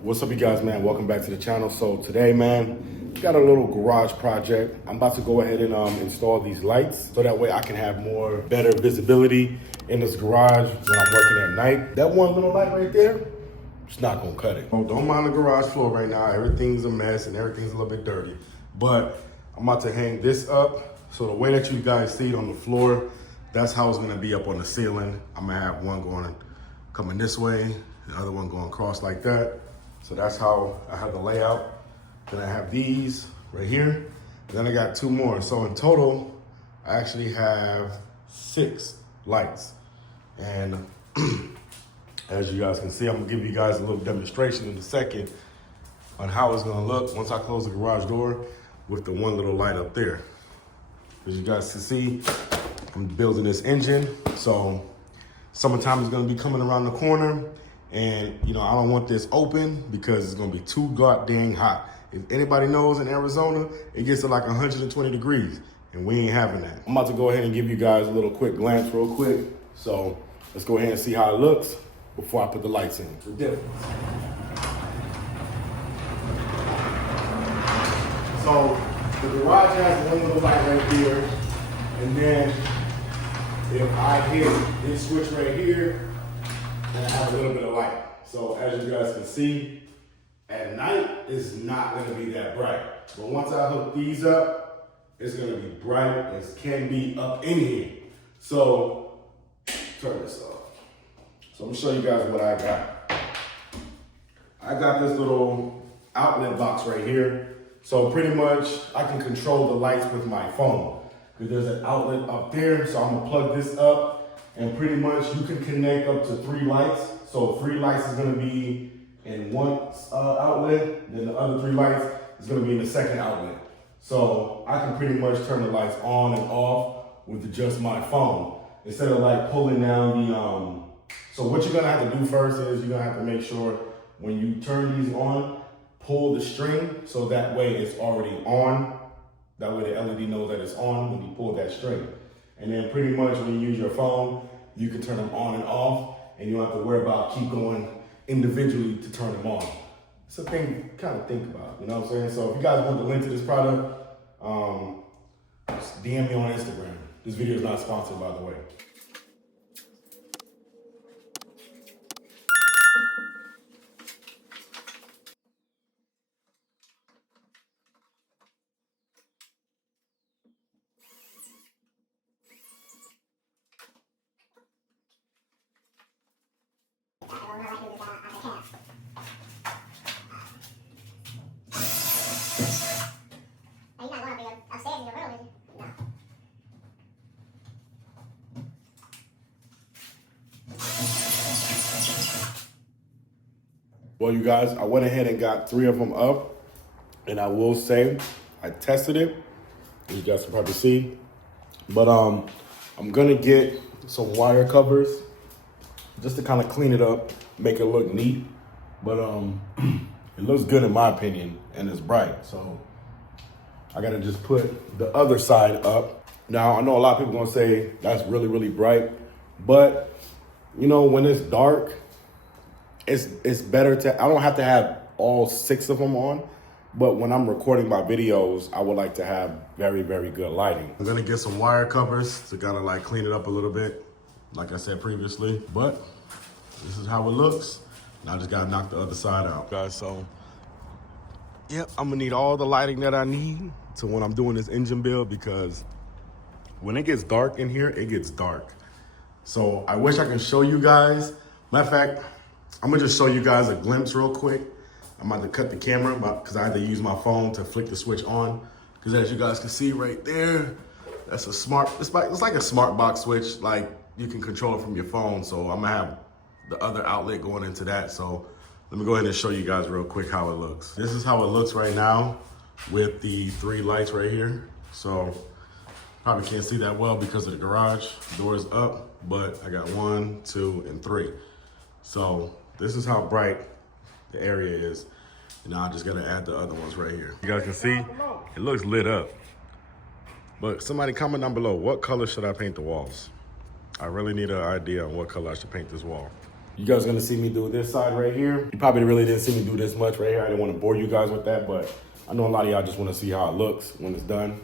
What's up, you guys, man? Welcome back to the channel. So today, man, got a little garage project. I'm about to go ahead and install these lights so that way I can have better visibility in this garage when I'm working at night. That one little light right there, it's not gonna cut it. Oh, don't mind the garage floor right now. Everything's a mess and everything's a little bit dirty. But I'm about to hang this up. So the way that you guys see it on the floor, that's how it's gonna be up on the ceiling. I'm gonna have one coming this way, the other one going across like that. So that's how I have the layout. Then I have these right here. And then I got two more. So in total, I actually have 6 lights. And as you guys can see, I'm gonna give you guys a little demonstration in a second on how it's gonna look once I close the garage door with the one little light up there. As you guys can see, I'm building this engine. So summertime is gonna be coming around the corner. And you know, I don't want this open because it's gonna be too goddamn hot. If anybody knows, in Arizona, it gets to like 120 degrees and we ain't having that. I'm about to go ahead and give you guys a little quick glance real quick. So let's go ahead and see how it looks before I put the lights in. The difference. So the garage has one little light right here. And then if I hit this switch right here, and I have a little bit of light. So as you guys can see, at night, it's not gonna be that bright. But once I hook these up, it's gonna be bright as can be up in here. So, turn this off. So I'm gonna show you guys what I got. I got this little outlet box right here. So pretty much, I can control the lights with my phone. Because there's an outlet up there, so I'm gonna plug this up. And pretty much you can connect up to 3 lights. So 3 lights is gonna be in one outlet, then the other 3 lights is gonna be in the second outlet. So I can pretty much turn the lights on and off with just my phone. Instead of like pulling down the, so what you're gonna have to do first is you're gonna have to make sure when you turn these on, pull the string so that way it's already on. That way the LED knows that it's on when you pull that string. And then pretty much when you use your phone, you can turn them on and off, and you don't have to worry about keep going individually to turn them on. It's a thing to kind of think about, you know what I'm saying? So if you guys want the link to this product, just DM me on Instagram. This video is not sponsored, by the way. Well, you guys, I went ahead and got 3 of them up, and I will say I tested it. You guys can probably see, but I'm gonna get some wire covers just to kind of clean it up, make it look neat. But it looks good in my opinion, and it's bright. So I gotta just put the other side up. Now I know a lot of people gonna say that's really, really bright, but you know, when it's dark, it's better to, I don't have to have all 6 of them on, but when I'm recording my videos, I would like to have very, very good lighting. I'm gonna get some wire covers to kind of like clean it up a little bit, like I said previously, but this is how it looks. Now I just gotta knock the other side out. Guys, so, yep, I'm gonna need all the lighting that I need to when I'm doing this engine build, because when it gets dark in here, it gets dark. So I wish I can show you guys. Matter of fact, I'm gonna just show you guys a glimpse real quick. I'm about to cut the camera because I had to use my phone to flick the switch on. Because as you guys can see right there, that's a smart, it's like a smart box switch. Like you can control it from your phone. So I'm gonna have the other outlet going into that. So let me go ahead and show you guys real quick how it looks. This is how it looks right now with the 3 lights right here. So probably can't see that well because of the garage door is up, but I got 1, 2, and 3. So this is how bright the area is. And now I just gotta add the other ones right here. You guys can see, it looks lit up. But somebody comment down below, what color should I paint the walls? I really need an idea on what color I should paint this wall. You guys are gonna see me do this side right here. You probably really didn't see me do this much right here. I didn't want to bore you guys with that, but I know a lot of y'all just want to see how it looks when it's done.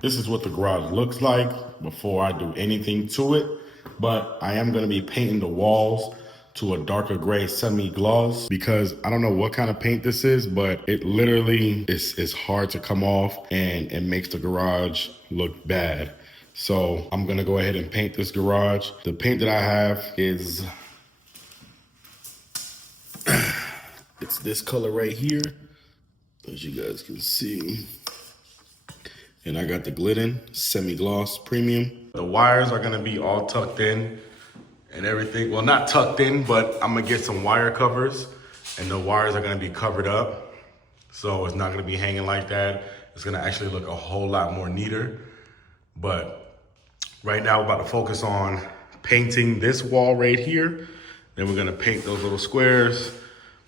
This is what the garage looks like before I do anything to it, but I am gonna be painting the walls to a darker gray semi-gloss because I don't know what kind of paint this is, but it literally is hard to come off and it makes the garage look bad. So I'm gonna go ahead and paint this garage. The paint that I have is, it's this color right here, as you guys can see. And I got the Glidden semi-gloss premium. The wires are gonna be all tucked in and everything. Well, not tucked in, but I'm gonna get some wire covers and the wires are gonna be covered up. So it's not gonna be hanging like that. It's gonna actually look a whole lot more neater. But right now we're about to focus on painting this wall right here. Then we're gonna paint those little squares,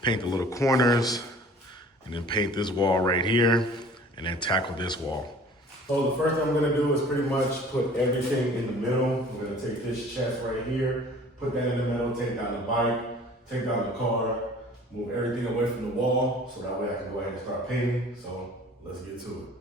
paint the little corners, and then paint this wall right here, and then tackle this wall. So the first thing I'm gonna do is pretty much put everything in the middle. We're gonna take this chest right here, put that in the middle, take down the bike, take down the car, move everything away from the wall, so that way I can go ahead and start painting. So let's get to it.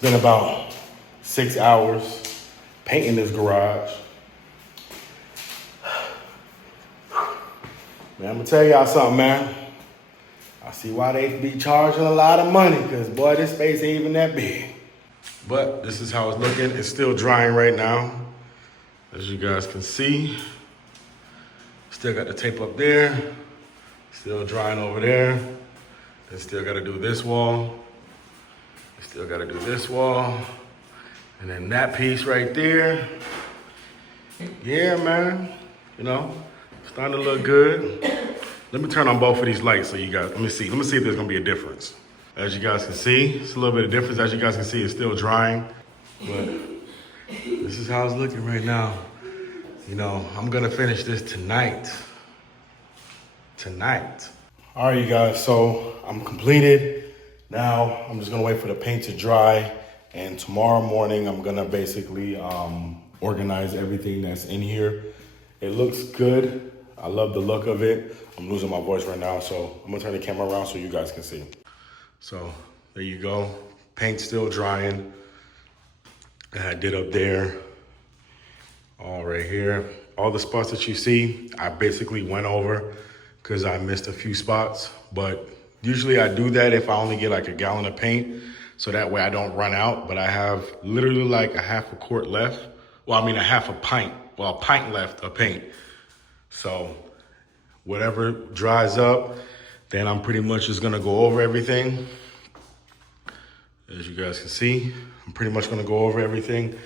Been about 6 hours painting this garage. Man, I'm gonna tell y'all something, man. I see why they be charging a lot of money, because boy, this space ain't even that big. But this is how it's looking. It's still drying right now, as you guys can see. Still got the tape up there. Still drying over there. And still gotta do this wall. Still gotta do this wall. And then that piece right there. Yeah, man. You know, starting to look good. Let me turn on both of these lights so you guys, let me see if there's gonna be a difference. As you guys can see, it's a little bit of difference. As you guys can see, it's still drying, but This is how it's looking right now. You know, I'm gonna finish this tonight. All right, you guys, so I'm completed. Now, I'm just gonna wait for the paint to dry. And tomorrow morning, I'm gonna basically organize everything that's in here. It looks good. I love the look of it. I'm losing my voice right now, so I'm gonna turn the camera around so you guys can see. So there you go. Paint's still drying. I did up there, all right here. All the spots that you see, I basically went over because I missed a few spots. But usually I do that if I only get like a gallon of paint, so that way I don't run out. But I have literally like a half a quart left. Well, I mean a half a pint. Well, a pint left of paint. So whatever dries up, then I'm pretty much just gonna go over everything. As you guys can see, I'm pretty much gonna go over everything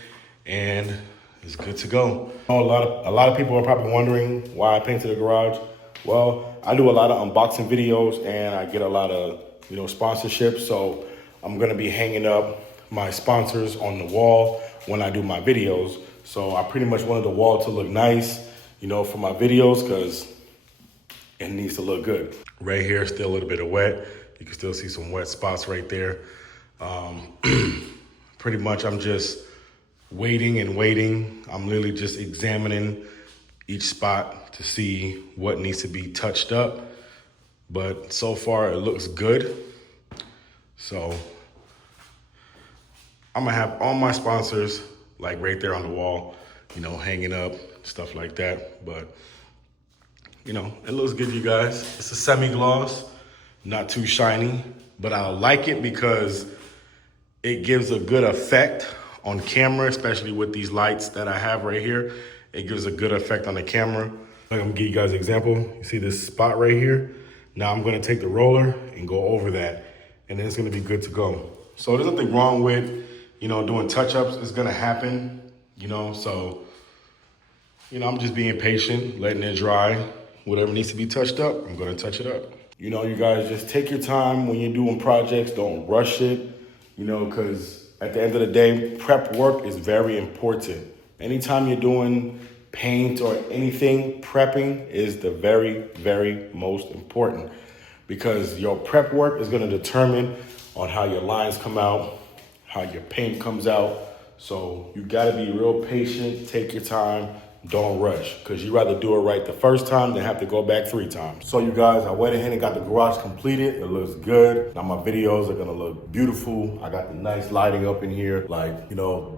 and it's good to go. A lot of people are probably wondering why I painted the garage. Well, I do a lot of unboxing videos and I get a lot of, sponsorships. So I'm gonna be hanging up my sponsors on the wall when I do my videos. So I pretty much wanted the wall to look nice, for my videos, because it needs to look good. Right here, still a little bit of wet. You can still see some wet spots right there. Pretty much I'm just waiting and waiting. I'm literally just examining each spot to see what needs to be touched up. But so far it looks good. So I'm gonna have all my sponsors like right there on the wall, hanging up, stuff like that. But it looks good, you guys. It's a semi-gloss, not too shiny, but I like it because it gives a good effect on camera, especially with these lights that I have right here. It gives a good effect on the camera. I'm gonna give you guys an example. You see this spot right here? Now I'm gonna take the roller and go over that, and then it's gonna be good to go. So there's nothing wrong with, doing touch-ups. It's gonna happen, so, I'm just being patient, letting it dry. Whatever needs to be touched up, I'm gonna touch it up. You guys, just take your time when you're doing projects. Don't rush it, because at the end of the day, prep work is very important. Anytime you're doing paint or anything, prepping is the very, very most important, because your prep work is gonna determine on how your lines come out, how your paint comes out. So you gotta be real patient, take your time, don't rush, because you'd rather do it right the first time than have to go back 3 times. So you guys, I went ahead and got the garage completed. It looks good. Now my videos are gonna look beautiful. I got the nice lighting up in here. Like,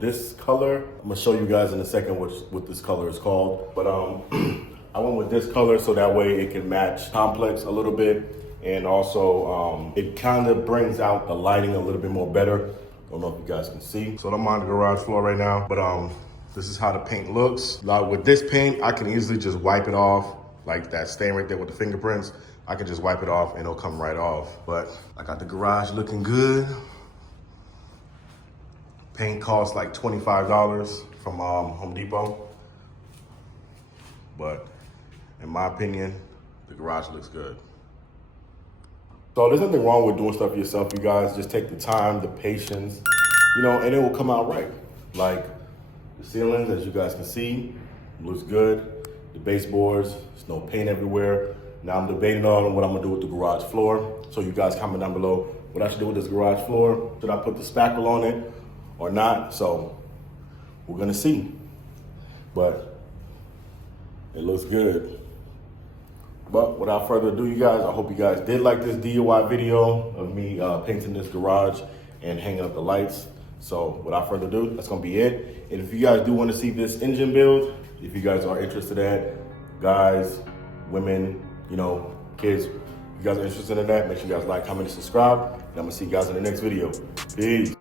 this color, I'm gonna show you guys in a second what this color is called. But I went with this color so that way it can match complex a little bit. And also, it kind of brings out the lighting a little bit more better. Don't know if you guys can see. So I'm on the garage floor right now, but this is how the paint looks. Now with this paint, I can easily just wipe it off, like that stain right there with the fingerprints. I can just wipe it off and it'll come right off. But I got the garage looking good. Paint costs like $25 from Home Depot. But in my opinion, the garage looks good. So there's nothing wrong with doing stuff yourself, you guys. Just take the time, the patience, and it will come out right. Like the ceilings, as you guys can see, looks good. The baseboards, there's no paint everywhere. Now I'm debating on what I'm gonna do with the garage floor. So you guys comment down below what I should do with this garage floor. Should I put the spackle on it or not? So we're gonna see. But it looks good. But without further ado, you guys, I hope you guys did like this DIY video of me painting this garage and hanging up the lights. So without further ado, that's gonna be it. And if you guys do want to see this engine build, if you guys are interested in that, guys, women, kids, if you guys are interested in that, make sure you guys like, comment, and subscribe. And I'm gonna see you guys in the next video. Peace.